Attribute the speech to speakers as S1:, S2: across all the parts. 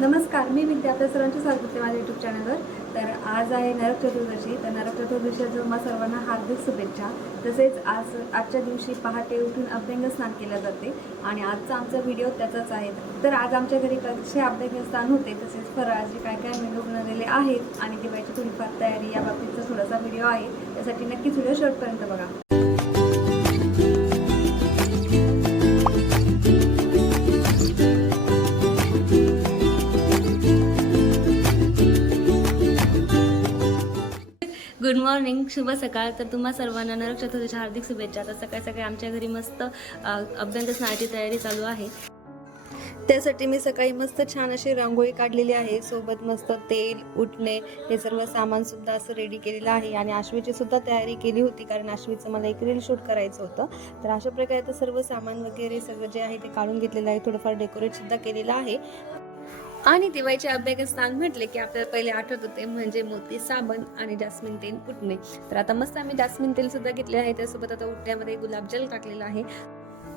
S1: नमस्कार मी विद्या आपल्या सर्वांचे स्वागत माझ्या यूट्यूब चॅनलवर तर आज आहे नरक चतुर्दशी. तर नरक चतुर्दशीच्या जोमा सर्वांना हार्दिक शुभेच्छा. तसेच आज आजच्या दिवशी पहाटे उठून अभ्यंग स्नान केलं जाते आणि आजचा आमचा व्हिडिओ त्याचाच आहे. तर आज आमच्या घरी कसे अभ्यंग स्नान होते तसेच फराळाचे काय काय मेनू बनवलेले आहेत आणि दिवाळीची थोडीफार तयारी या बाबतीतचा थोडासा व्हिडिओ आहे. त्यासाठी नक्कीच व्हिडिओ शेवटपर्यंत बघा. मॉर्निंग शुभ सकाळ. तर तुम्हा सर्वांना नरक चतुर्थीच्या हार्दिक शुभेच्छा. तर सकाळी सकाळी आमच्या घरी मस्त अभ्यंत स्नानाची तयारी चालू आहे. त्यासाठी मी सकाळी मस्त छान अशी रांगोळी काढलेली आहे. सोबत मस्त तेल उठणे हे सर्व सामान सुद्धा असं रेडी केलेलं आहे. आणि आश्वीची सुद्धा तयारी केली होती कारण आश्वीचं मला एक रील शूट करायचं होतं. तर अशा प्रकारे आता सर्व सामान वगैरे सगळं जे आहे ते काढून घेतलेलं आहे. थोडंफार डेकोरेट सुद्धा केलेलं आहे. आणि दिवाळीचे अभ्यंग म्हटले की आपल्याला पहिले आठवत होते म्हणजे मोती साबण आणि जास्मिन तेल पुटणे तर आता मस्त आम्ही जास्मिन तेल सुद्धा घेतले आहे. त्यासोबत आता उठण्यामध्ये गुलाबजल टाकलेला आहे.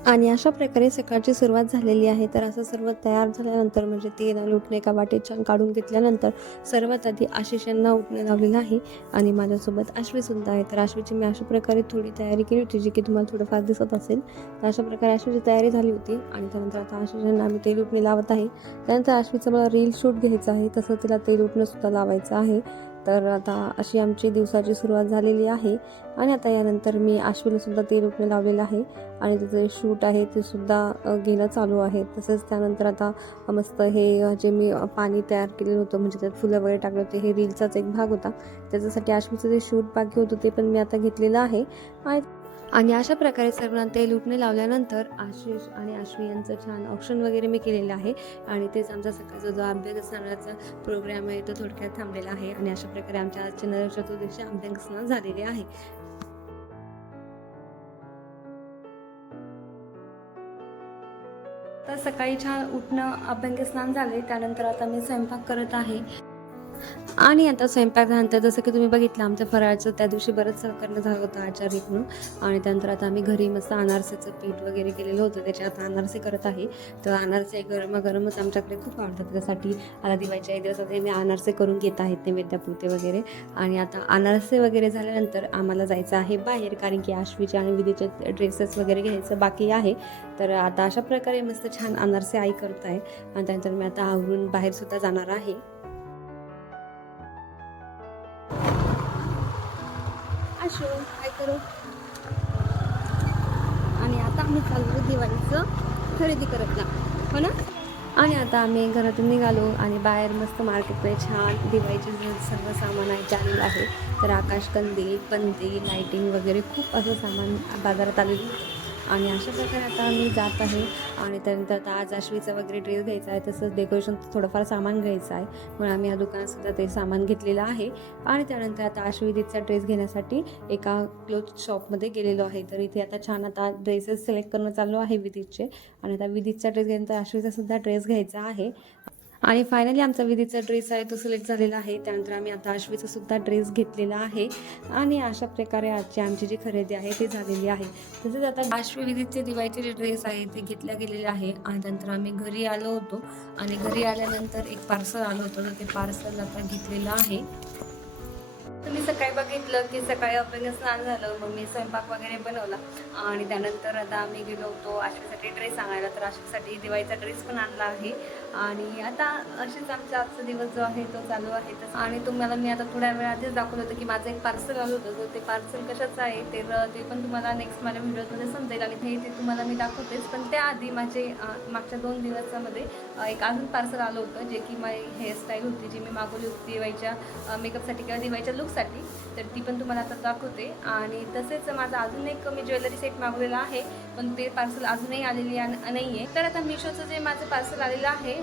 S1: आणि अशा प्रकारे सकाळची सुरुवात झालेली आहे. तर असं सर्व तयार झाल्यानंतर म्हणजे तेल आणि उठणे एका वाटेत छान काढून घेतल्यानंतर सर्वात आधी आशिष यांना उठणे लावलेलं आहे आणि माझ्यासोबत आश्वी सुद्धा आहे. तर आश्वीची मी अशा प्रकारे थोडी तयारी केली होती जी की तुम्हाला थोडंफार दिसत असेल. तर अशा प्रकारे आश्वीची तयारी झाली होती आणि त्यानंतर आता आशिष यांना आम्ही तेल उठणे लावत आहे. त्यानंतर आश्वीचं मला रील शूट घ्यायचं आहे तसं तिला तेल उठणं सुद्धा लावायचं आहे. तर आता अशी आमची दिवसाची सुरुवात झालेली आहे. आणि आता यानंतर मी आश्वीलासुद्धा ते तेल लावलेलं आहे. आणि तिचं जे शूट आहे ते सुद्धा घेणं चालू आहे. तसेच त्यानंतर आता मस्त हे जे मी पाणी तयार केलेलं होतं म्हणजे त्यात फुलं वगैरे टाकले होते हे रीलचाच एक भाग होता. त्याच्यासाठी आश्वीचं जे शूट बाकी होतं ते पण मी आता घेतलेलं आहे. आणि आणि अशा प्रकारे सर्वांना तेल उठणे लावल्यानंतर आशिष आणि आश्वी यांचं छान ऑप्शन वगैरे मी केलेलं आहे. आणि तेच आमचा सकाळचा जो अभ्यंगस्नानाचा प्रोग्राम आहे तो थोडक्यात थांबलेला आहे. आणि अशा प्रकारे आमच्या आजच्या नर चतुर्दशी अभ्यंगस्नान झालेले आहे. तर सकाळी छान उठणं अभ्यंग स्नान झाले. त्यानंतर आता मी स्वयंपाक करत आहे. आणि आता स्वयंपाक झाल्यानंतर जसं की तुम्ही बघितलं आमच्या फराळाचं त्या दिवशी बरंच सहकार्य झालं होतं आचार्यकडून आणि त्यानंतर आता आम्ही घरी मस्त अनारसेचं पीठ वगैरे केलेलं होतं. त्याच्या आता अनारसे करत आहे. तर अनारसे गरमागरमच आमच्याकडे खूप आवडतात. त्यासाठी आता दिवाळीच्या दिवसात मी अनारसे करून घेत आहेत नैवेद्यापुरते वगैरे. आणि आता अनारसे वगैरे झाल्यानंतर आम्हाला जायचं आहे बाहेर कारण की आश्वीचे आणि विधीचे ड्रेसेस वगैरे घ्यायचं बाकी आहे. तर आता अशा प्रकारे मस्त छान अनारसे आई करत आहे आणि त्यानंतर मी आता आवरून बाहेरसुद्धा जाणार आहे. आशू काय करू? आणि आता आम्ही चाललो दिवाळीचं खरेदी करत ना हो ना? आणि आता आम्ही घरातून निघालो आणि बाहेर मस्त मार्केटमध्ये छान दिवाळीचे सर्व सामान आहे चालेल आहे. तर आकाशकंदील पंदी लाईटिंग वगैरे खूप असं सामान बाजारात आलेलं आहे. आणि अशा प्रकारे आता आम्ही जात आहे. आणि त्यानंतर आता आज आश्वीचा वगैरे ड्रेस घ्यायचा आहे तसंच डेकोरेशनचं थोडंफार सामान घ्यायचं आहे. म्हणून आम्ही या दुकानातसुद्धा ते सामान घेतलेलं आहे. आणि त्यानंतर आता आश्वीदीचा ड्रेस घेण्यासाठी एका क्लोथ शॉपमध्ये गेलेलो आहे. तर इथे आता छान आता ड्रेसेस सिलेक्ट करणं चालू आहे विदितचे आणि आता विदितचा ड्रेस घेण्यानंतर तर सुद्धा ड्रेस घ्यायचा आहे. आणि फायनली आमचा विधीचा ड्रेस आहे तो सिलेक्ट झालेला आहे. त्यानंतर आम्ही आता आश्वीचा सुद्धा ड्रेस घेतलेला आहे. आणि अशा प्रकारे आजची आमची जी खरेदी आहे ती झालेली आहे. तसेच आता आश्वी विधीचे दिवाळीचे जे ड्रेस आहे ते घेतल्या गेलेले आहे. आणि नंतर आम्ही घरी आलो होतो. आणि घरी आल्यानंतर एक पार्सल आलं होतं तर ते पार्सल आता घेतलेलं आहे. तुम्ही सकाळी बघितलं की सकाळी आपण स्नान झालं मग मी स्वयंपाक वगैरे बनवला. आणि त्यानंतर आता आम्ही गेलो होतो आशासाठी ड्रेस आणायला. तर आशासाठी दिवाळीचा ड्रेस पण आणला आहे. आणि आता असेच आमचा आजचा दिवस जो आहे तो चालू आहे. तसं आणि तुम्हाला मी आता थोड्या वेळ आधीच दाखवलं होतं की माझं एक पार्सल आलं होतं. तर ते पार्सल कशाचं आहे ते ते पण तुम्हाला नेक्स्ट माझ्या व्हिडिओमध्ये समजेल आणि ते ते तुम्हाला मी दाखवतेच. पण त्याआधी माझे मागच्या दोन दिवसामध्ये एक अजून पार्सल आलं होतं जे की माझी हेअरस्टाईल होती जी मी मागवली होती दिवाळीच्या मेकअपसाठी किंवा दिवाळीच्या लुकसाठी तर ती पण तुम्हाला आता दाखवते. आणि तसेच माझा अजून एक मी ज्वेलरी सेट मागवलेला आहे पण ते पार्सल अजूनही आलेली नाही आहे तर आता मिशोचं जे माझं पार्सल आलेलं आहे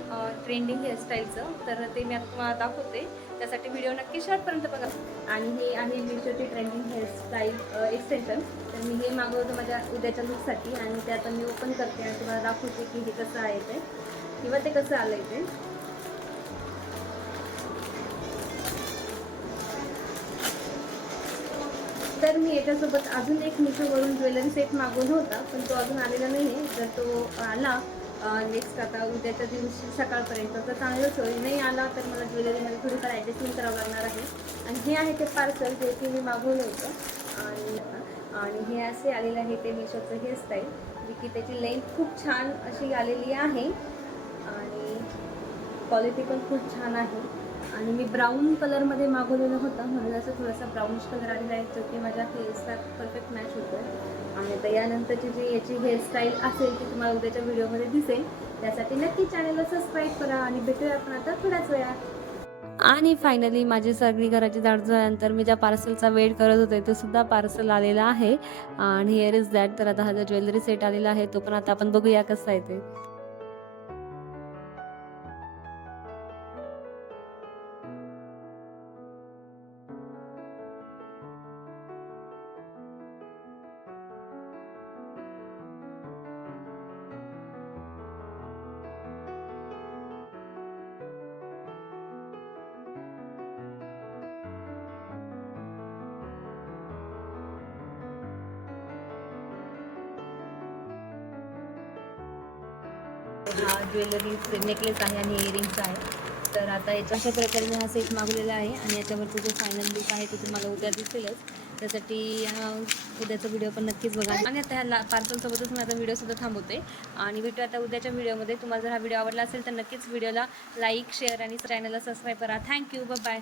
S1: ट्रेंडिंग हेअरस्टाईलचं तर ते मी आता तुम्हाला दाखवते. त्यासाठी व्हिडिओ नक्की शॉर्टपर्यंत बघा. आणि हे आहे मिशोची ट्रेंडिंग हेअरस्टाईल एक्सटेन्शन तर मी हे मागवतो माझ्या उद्याच्या लुकसाठी आणि ते आता मी ओपन करते आणि तुम्हाला दाखवते की हे कसं आहे ते. किंवा ते कसं आलं आहे ते. तर मी याच्यासोबत अजून एक मिशोवरून ज्वेलरी सेट मागवला होता पण तो अजून आलेला नाही आहे जर तो आला नेक्स्ट आता उद्याच्या दिवशी सकाळपर्यंत तर चांगलंच होईल नाही आला तर मला ज्वेलरीमध्ये थोडीफार ॲडजस्टमेंट करावं लागणार आहे. आणि हे आहे ते पार्सल जे की मी मागवलं होतं. आणि आणि हे असे आलेलं आहे ते मिशोचं हेअरस्टाईल जे की त्याची लेंथ खूप छान अशी आलेली आहे. आणि क्वालिटी पण खूप छान आहे. आणि मी ब्राऊन कलरमध्ये मागवलेलं होतं. म्हणून असं थोडासा ब्राऊनिश कलर आलेला आहे जो की माझ्या हेअरचा परफेक्ट मॅच होतो आणि आता यानंतरची जी याची हेअरस्टाईल असेल ती तुम्हाला उद्याच्या व्हिडिओमध्ये दिसेल. त्यासाठी नक्की चॅनलला सबस्क्राईब करा आणि भेटूया आपण आता थोड्याच वेळात. आणि फायनली माझी सगळी घराची दाट झाल्यानंतर मी ज्या पार्सलचा वेट करत होते तो सुद्धा पार्सल आलेला आहे. आणि हिअर इज दॅट तर आता हा जो ज्वेलरी सेट आलेला आहे तो पण आता आपण बघूया कसा आहे ते. हा ज्वेलरी नेकलेस आहे आणि इयरिंग्स आहे. तर आता याच्या अशा प्रकारे मी हा सेट मागवलेला आहे आणि याच्यावरचं जो फायनल लुक आहे तो तुम्हाला उद्या दिसेलच. त्यासाठी उद्याचा व्हिडिओ पण नक्कीच बघा. आणि आता ह्या ला पार्सलसोबतच मी आता व्हिडिओसुद्धा थांबवते. आणि भेटू आता उद्याच्या व्हिडिओमध्ये तुम्हाला जर हा व्हिडिओ आवडला असेल तर नक्कीच व्हिडिओला लाईक शेअर आणि चॅनलला सबस्क्राईब करा. Thank you bye